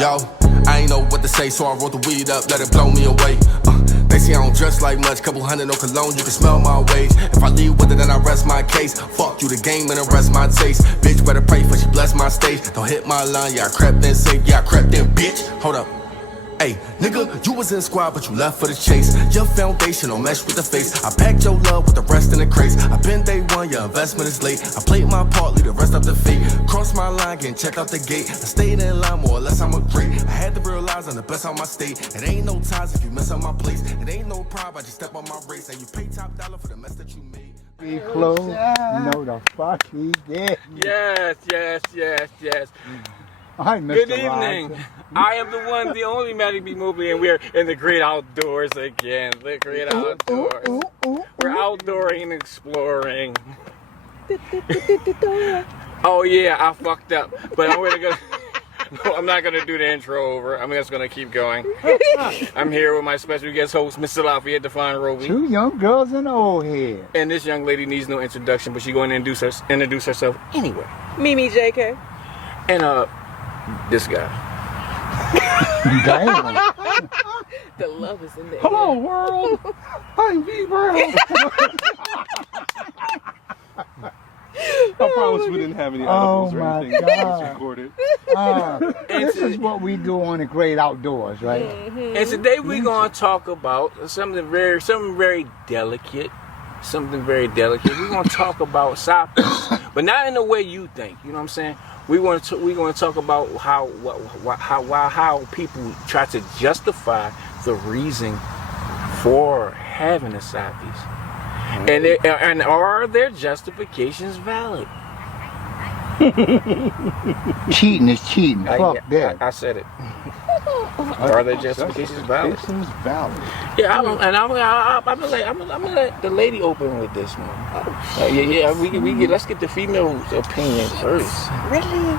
Yo, I ain't know what to say, so I wrote the weed up, let it blow me away. They say I don't dress like much, couple hundred no cologne, you can smell my wage. If I leave with it, then I rest my case. Fuck you, the game, and the rest my taste. Bitch, better pray for she bless my stage. Don't hit my line, yeah, I crept in safe, yeah, I crept in, bitch. Hold up. Hey, nigga, you was in squad, but you left for the chase. Your foundation don't mesh with the face. I packed your love with the rest in the crates. I been day one, your investment is late. I played my part, leave the rest up to fate. Cross my line, getting checked out the gate. I stayed in line, more or less I'm a great. I had to realize I'm the best on my state. It ain't no ties if you mess up my place. It ain't no pride, I just step on my race. And you pay top dollar for the mess that you made. He close, know the fuck he did. Yes. Hi, Mr. Good evening. Roger. I am the one, the only Matty B. Mobley, and we're in the great outdoors again. The great outdoors. We're outdooring and exploring. Oh yeah, I fucked up, but I'm not gonna do the intro over. I'm just gonna keep going. I'm here with my special guest host, Mr. Lafayette Define Roby. Two young girls and an old head. And this young lady needs no introduction, but she's going to introduce herself anyway. Mimi JK. And this guy. Damn. The love is in the Hello, air. world. I'm V Brown. I promise we didn't have any Oh edibles or my anything. God. Just recorded. This is what we do on the great outdoors, right? And today we're going to talk about something very delicate. Something very delicate. We're going to talk about side pieces, but not in the way you think. You know what I'm saying? We're going to talk about how people try to justify the reason for having a side piece, and are their justifications valid? Cheating is cheating. Fuck that. I said it. Are their justifications valid? Justifications valid. Yeah, I'm gonna let the lady open with this one. Let's get the female's opinion first. Really?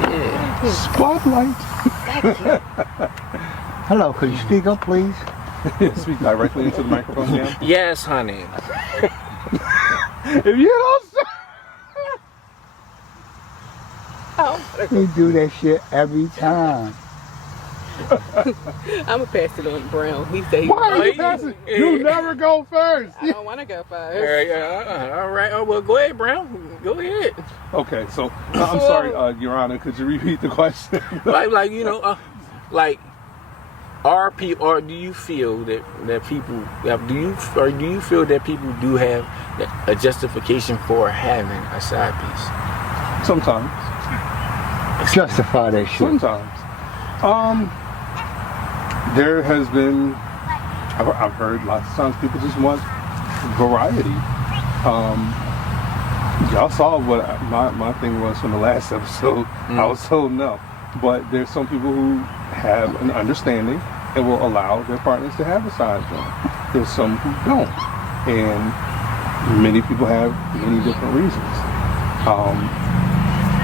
Yeah. Spotlight. Hello, could you speak up, please? Speak directly into the microphone, Cam. Yes, honey. If you don't say. Oh, You do that shit every time. I'm gonna pass it on to Brown. He said Why are you passing? You never go first. I don't want to go first. All right. Oh, well, go ahead, Brown. Go ahead. Okay, so I'm sorry, Your Honor. Could you repeat the question? Are people, or do you feel that people do you feel that people do have a justification for having a side piece? Sometimes. Justify that shit. Sometimes. There has been, I've heard lots of times people just want variety. Y'all saw what my thing was from the last episode. I was told no. But there's some people who have an understanding and will allow their partners to have a side joint. There's some who don't. And many people have many different reasons.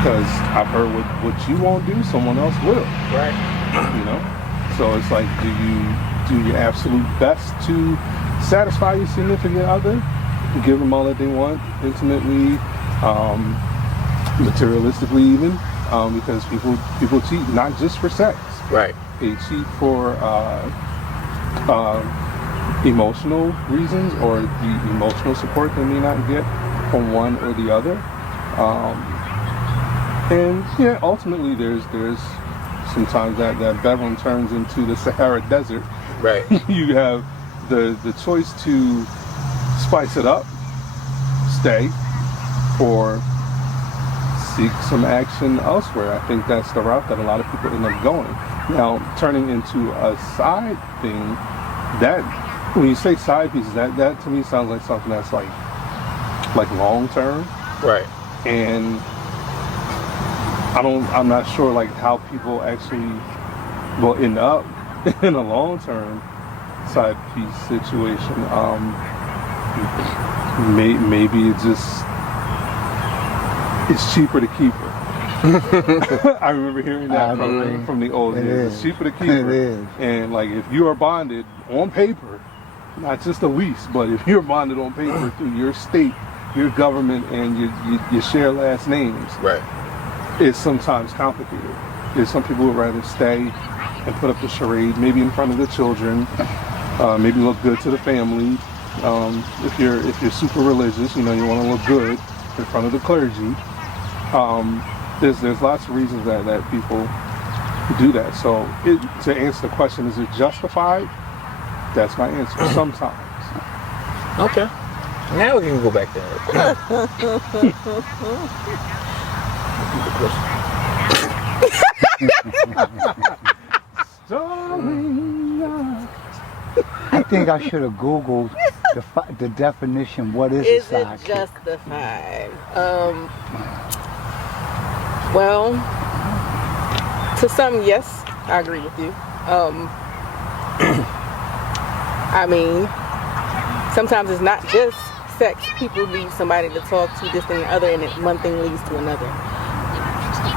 Because I've heard what you won't do, someone else will. Right. You know? So it's like, do you do your absolute best to satisfy your significant other? Give them all that they want, intimately, materialistically even, because people cheat not just for sex. Right. They cheat for emotional reasons, or the emotional support they may not get from one or the other. And yeah, ultimately there's sometimes that bedroom turns into the Sahara Desert. Right. You have the choice to spice it up, stay, or seek some action elsewhere. I think that's the route that a lot of people end up going. Now, turning into a side thing, that when you say side pieces, that to me sounds like something that's like long term. Right. And I'm not sure like how people actually will end up in a long term side piece situation. Maybe it's cheaper to keep her. I remember hearing that from the old days. It's cheaper to keep her. It is. And like if you are bonded on paper, not just a lease, but if you're bonded on paper through your state, your government, and you share last names, Right. it's sometimes complicated. is some people would rather stay and put up the charade, maybe in front of the children, maybe look good to the family. If you're super religious, you want to look good in front of the clergy. There's lots of reasons that people do that. So to answer the question, is it justified? That's my answer. Sometimes. Okay. Now we can go back there. I think I should have Googled the definition. What is Is a it sidekick? justified? Well, to some, yes, I agree with you. I mean, sometimes it's not just sex. People need somebody to talk to, this thing and other, and one thing leads to another.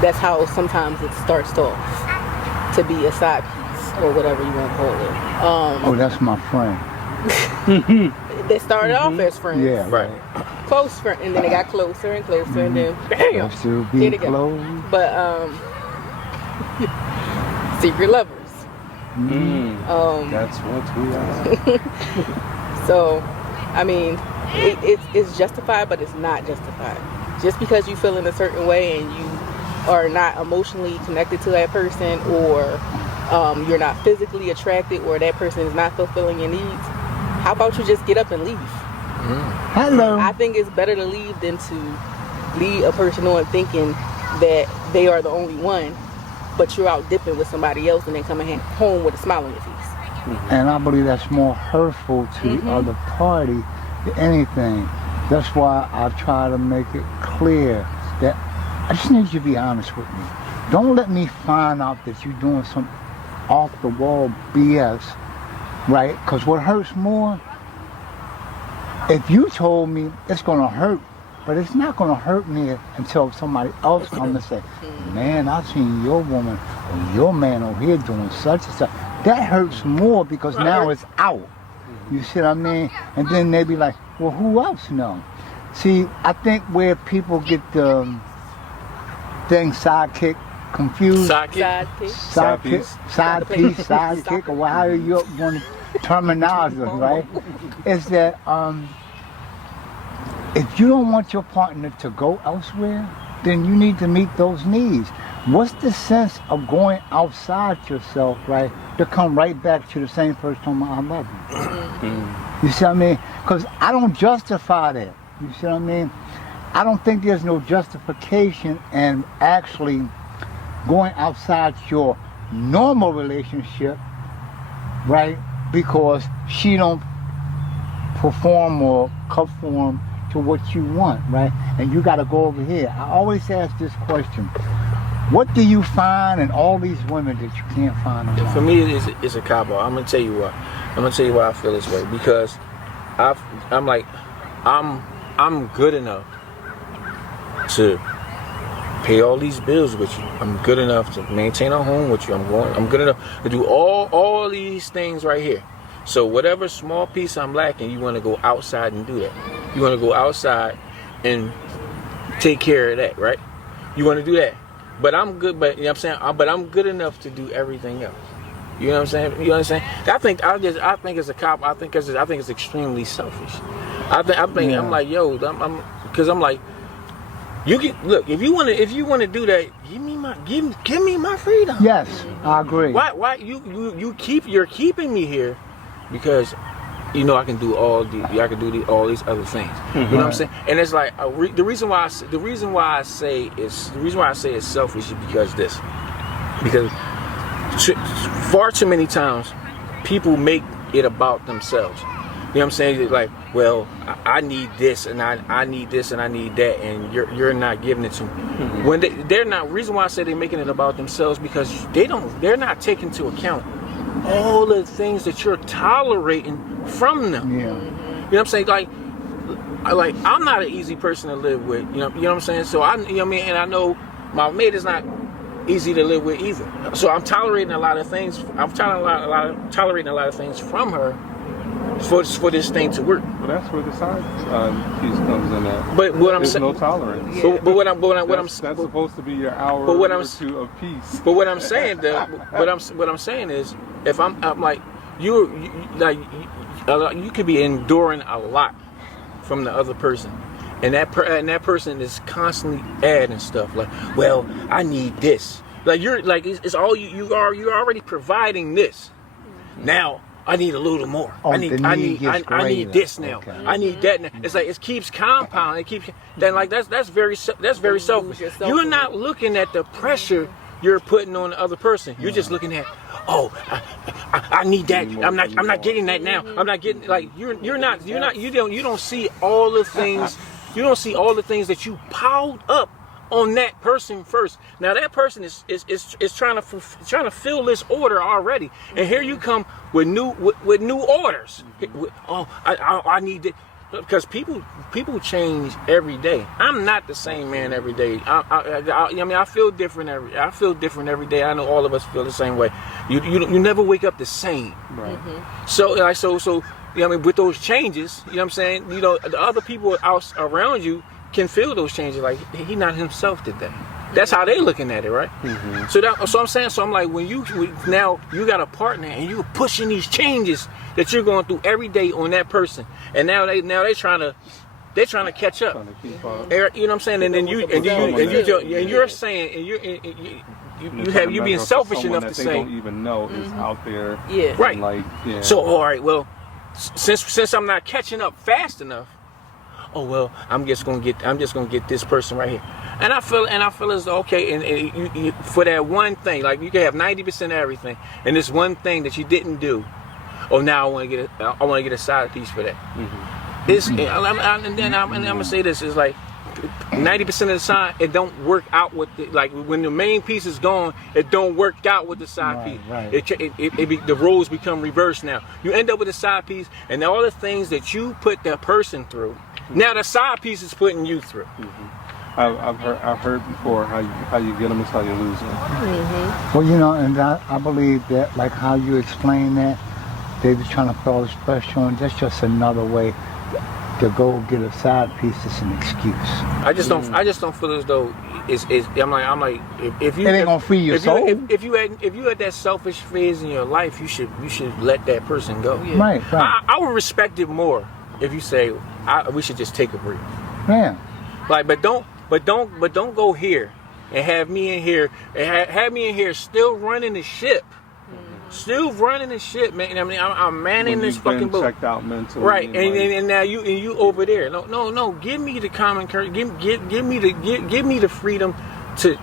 That's how sometimes it starts off, to be a side piece or whatever you want to call it. Oh, that's my friend. They started off as friends, Yeah, Right. close friends, and then they got closer and closer, and then bam, Let's still here be they go. close. But secret lovers. That's what we are. So, I mean, it's justified, but it's not justified. Just because you feel in a certain way and you are not emotionally connected to that person, or you're not physically attracted, or that person is not fulfilling your needs, how about you just get up and leave? Hello. I think it's better to leave than to lead a person on thinking that they are the only one, but you're out dipping with somebody else and then coming home with a smile on your face. And I believe that's more hurtful to the other party than anything. That's why I try to make it clear that I just need you to be honest with me. Don't let me find out that you're doing some off-the-wall BS, right? Because what hurts more, if you told me it's going to hurt, but it's not going to hurt me until somebody else comes and say, man, I seen your woman or your man over here doing such and such. That hurts more because now it's out. You see what I mean? And then they be like, well, who else know? See, I think where people get the thing sidekick confused. Sidekick. Side piece, sidekick, or however you want to terminology, right? Is that if you don't want your partner to go elsewhere, then you need to meet those needs. What's the sense of going outside yourself, right, to come right back to the same person, I love you? You see what I mean? Because I don't justify that. You see what I mean? I don't think there's no justification in actually going outside your normal relationship, right, because she don't perform or conform to what you want, right? And you got to go over here. I always ask this question: what do you find in all these women that you can't find in life? For me, it's a cop out. I'm gonna tell you why. I'm gonna tell you why I feel this way, because I'm good enough to pay all these bills with you. I'm good enough to maintain a home with you. I'm good enough to do all these things right here. So whatever small piece I'm lacking, you want to go outside and do that. You want to go outside and take care of that, right? You want to do that. But I'm good, but you know what I'm saying? But I'm good enough to do everything else. You know what I'm saying? You understand? I think as a cop, I think it's extremely selfish. I think Yeah. I'm like, yo, because I'm like, you can look, if you want to do that, give me my freedom. Yes, I agree. Why you're keeping me here because I can do all these other things. You know what I'm saying? And it's like the reason why I say it's selfish is because far too many times people make it about themselves. You know what I'm saying? Like, well, I need this and I need this and I need that, and you're not giving it to me. When they're not. Reason why I say they're making it about themselves, because they're not taking into account all the things that you're tolerating from them. Yeah. You know what I'm saying? Like I'm not an easy person to live with. You know what I'm saying? So you know what I mean? And I know my mate is not easy to live with either. So I'm tolerating a lot of things. I'm tolerating a lot of things from her for this thing to work. Well, that's where the side piece comes in at. But what I'm There's saying, no tolerance. but what I'm That's supposed to be your hour but what or I'm- two of peace. But what I'm saying, what I'm saying is, if I'm like you could be enduring a lot from the other person, and that person is constantly adding stuff like, well, I need this. Like you're like it's all you're already providing this. Now I need a little more. Oh, I the need greater. this now. Okay. I need that now. It's like it keeps compounding. It keeps then like that's very selfish. yourself You're in not looking at the pressure you're putting on the other person. You're just looking at, oh, I need that. I'm not getting that now. I'm not getting like you don't see all the things. You don't see all the things that you piled up on that person first. Now that person is trying to fill this order already, and here you come with new orders. Oh, I need it. Because people change every day. I'm not the same man every day. I mean, I feel different every day. I know all of us feel the same way. You never wake up the same. Right. So you know, I mean, with those changes, you know what I'm saying? You know, the other people out around you can feel those changes. Like he not himself today. That's how they looking at it, right? Mm-hmm. So I'm saying, I'm like, now you got a partner and you're pushing these changes that you're going through every day on that person, and now they're trying to catch up. Trying to keep up. You know what I'm saying? And then you're saying, and you being selfish enough to they say, don't even know is out there. Yeah. right. And like, yeah. So all right, well, since I'm not catching up fast enough, oh well, I'm just gonna get this person right here. And I feel as though, okay, and you, for that one thing, like you can have 90% of everything, and this one thing that you didn't do, oh now I want to get a side piece for that. Mm-hmm. I'm gonna say this is like 90% of the time it don't work out with like when the main piece is gone, it don't work out with the side piece. Right. The roles become reversed now. You end up with a side piece, and all the things that you put that person through, now the side piece is putting you through. Mm-hmm. I've heard before how you get them is how you lose them. Well, you know, and I believe that, like how you explain that, they were trying to put all this pressure on. That's just another way to go get a side piece. It's an excuse. I just don't feel as though I'm like if you It ain't gonna free your soul. If you had that selfish phase in your life, you should let that person go. Yeah. Right. I would respect it more if you say we should just take a break. Yeah. Like, but don't go here and have me in here and have me in here still running the ship. Still running the ship, man. I mean, I'm manning When this you've been fucking boat. checked out mentally, Right, like, and now you over there. No. Give me the common courtesy. Give me the freedom to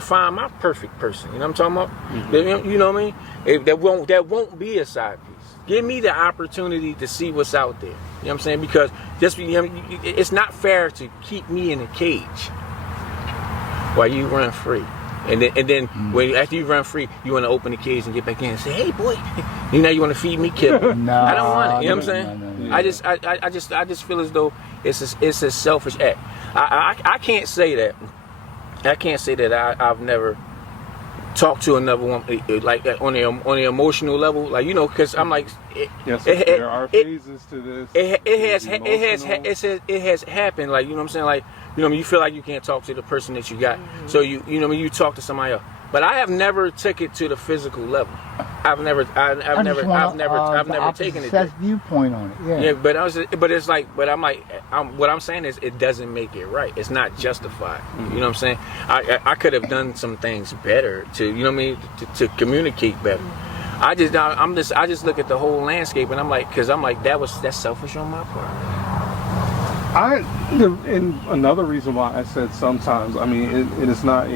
find my perfect person. You know what I'm talking about? Mm-hmm. You know what I mean? That won't be a side piece. Give me the opportunity to see what's out there. You know what I'm saying? Because it's not fair to keep me in a cage while you run free. And then when after you run free, you want to open the cage and get back in and say, "Hey, boy, you want to feed me kibble." No, I don't want it. You know what I'm saying? no. I just feel as though it's a selfish act. I can't say that. I can't say that I've never talked to another woman like on the emotional level, like because I'm like, there are phases to this. It has happened, like you know what I'm saying, like you feel like you can't talk to the person that you got, so you talk to somebody else. But I have never took it to the physical level. I've never taken it there. That's viewpoint on it. Yeah. Yeah, what I'm saying is it doesn't make it right. It's not justified. You know what I'm saying? I could have done some things better to communicate better. I just look at the whole landscape and I'm like, that's selfish on my part. And another reason why I said sometimes, I mean, it is not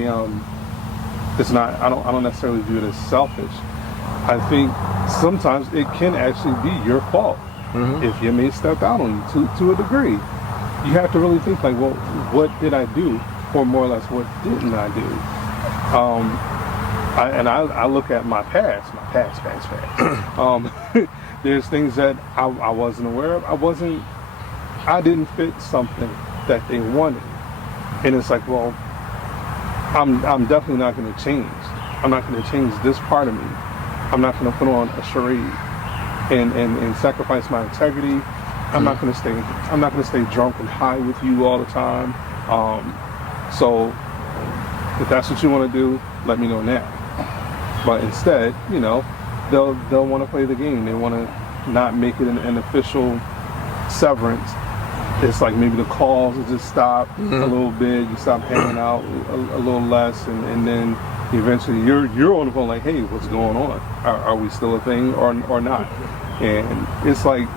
it's not. I don't necessarily view it as selfish. I think sometimes it can actually be your fault if you may step out on you to a degree. You have to really think like, well, what did I do, or more or less, what didn't I do? I look at my past. There's things that I wasn't aware of. I didn't fit something that they wanted, and it's like, well, I'm definitely not going to change. I'm not going to change this part of me. I'm not going to put on a charade and sacrifice my integrity. I'm not gonna stay drunk and high with you all the time. So if that's what you want to do, let me know now. But instead, you know, they'll want to play the game. They want to not make it an official severance. It's like maybe the calls will just stop a little bit. You stop hanging out a little less, and then eventually you're on the phone like, hey, what's going on? Are we still a thing or not? And it's like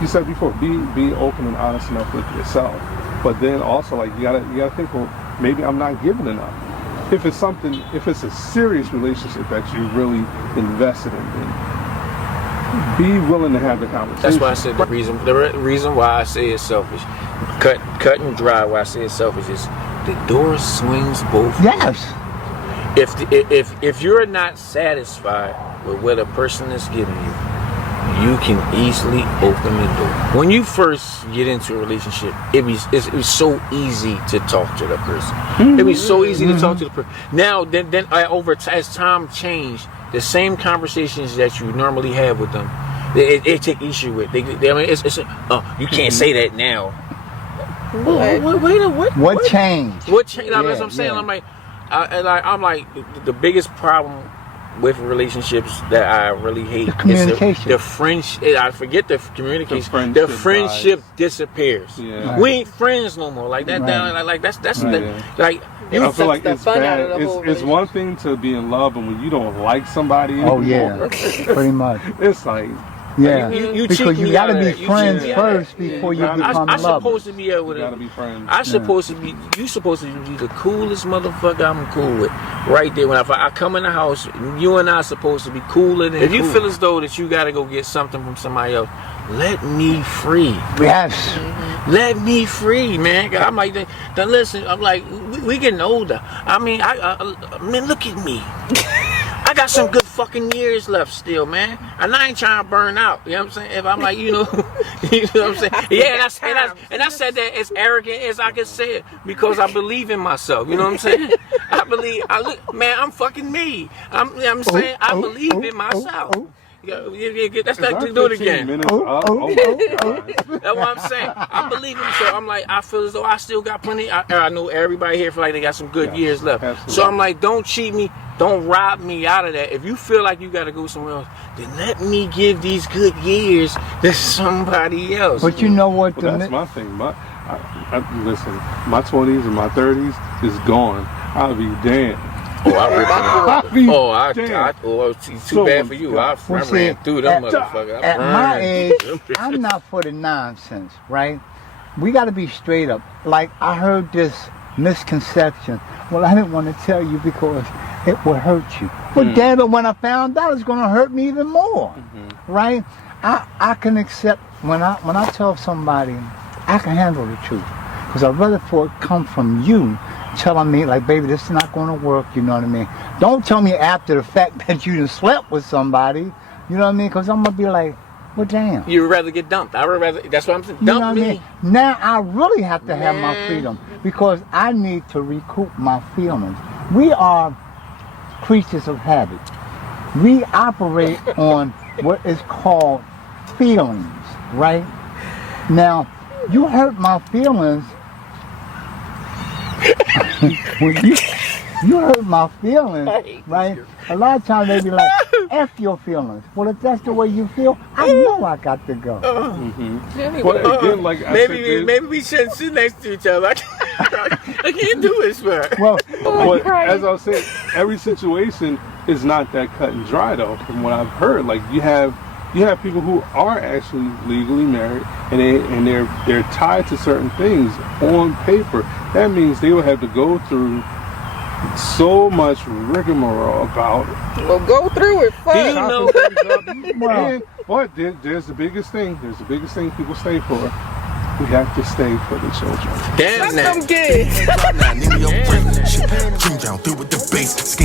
you said before, be open and honest enough with yourself. But then also, like, you gotta think, well, maybe I'm not giving enough. If it's a serious relationship that you really invested in, be willing to have the conversation. That's why I said the reason why I say it's selfish. Cut and dry. Why I say it's selfish is the door swings both ways. Yes. If you're not satisfied with what a person is giving you can easily open the door. When you first get into a relationship, it was so easy to talk to the person. It was so easy to talk to the person. Now, then as time changed, the same conversations that you normally have with them, they take issue with. I mean, you can't say that now. What changed? What changed? That's what I'm saying. Yeah. I'm like the biggest problem with relationships that I really hate the communication. The friendship. I forget the communication. The friendship disappears. Yeah. We ain't friends no more. Like that. Right. Like that's Right. like. I feel like the it's fun out of bad. the whole It's one thing to be in love, and when you don't like somebody Oh anymore, yeah, pretty much. it's like, Yeah, You because cheat you me got to out of be that. You friends cheat me out of first that. before you Yeah, become I lovers. supposed to be able you to. gotta be friends. I supposed to be. You supposed to be the coolest motherfucker I'm cool with. Right there, when I come in the house, you and I supposed to be cooler than. If you feel as though that you got to go get something from somebody else, let me free. Yes. Let me free, man. I'm like, then listen. I'm like, we getting older. I mean, man, look at me. I got some good fucking years left still, man. And I ain't trying to burn out. You know what I'm saying? If I'm like, you know what I'm saying? Yeah, and I said that as arrogant as I could say it because I believe in myself. You know what I'm saying? Man, I'm fucking me. I'm saying I believe in myself. That's like to do it again. That's That's what I'm saying. I believe in myself. I'm like, I feel as though I still got plenty. I know everybody here feel like they got some good years left. Absolutely. So I'm like, don't cheat me. Don't rob me out of that. If you feel like you got to go somewhere else, then let me give these good years to somebody else. But you know what? Well, that's my thing. Listen, my 20s and my 30s is gone. I'll be damned. Oh, I ripped them. Too So bad for you. I Well, see, ran through them motherfuckers. At my age, I'm not for the nonsense, right? We got to be straight up. Like, I heard this misconception. Well, I didn't want to tell you because it would hurt you. Well, damn it, when I found out, it's going to hurt me even more, right? I can accept, when I tell somebody, I can handle the truth. Because I'd rather for it come from you telling me, like, baby, this is not going to work, you know what I mean? Don't tell me after the fact that you done slept with somebody, you know what I mean? Because I'm going to be like, well, damn. You would rather get dumped. I would rather, that's what I'm saying. You know Dump what me. I mean? Now I really have to have my Man. freedom because I need to recoup my feelings. We are creatures of habit. We operate on what is called feelings, right? Now, you hurt my feelings. When you hurt my feelings, right? A lot of times they be like, F your feelings. Well, if that's the way you feel, I know I got to go. Well, again, like I said, Maybe we shouldn't sit next to each other. I can't do this, man. Well, but as I was saying, every situation is not that cut and dry, though. From what I've heard, like you have people who are actually legally married, and they're tied to certain things on paper. That means they will have to go through so much rigmarole about. Well, go through it. Fuck. Do you know? And what? There's the biggest thing. There's the biggest thing people stay for. We have to stay for the children. Damn Let them that. get it. Drop now, nigga, your friend. Shit, King down through with the bass.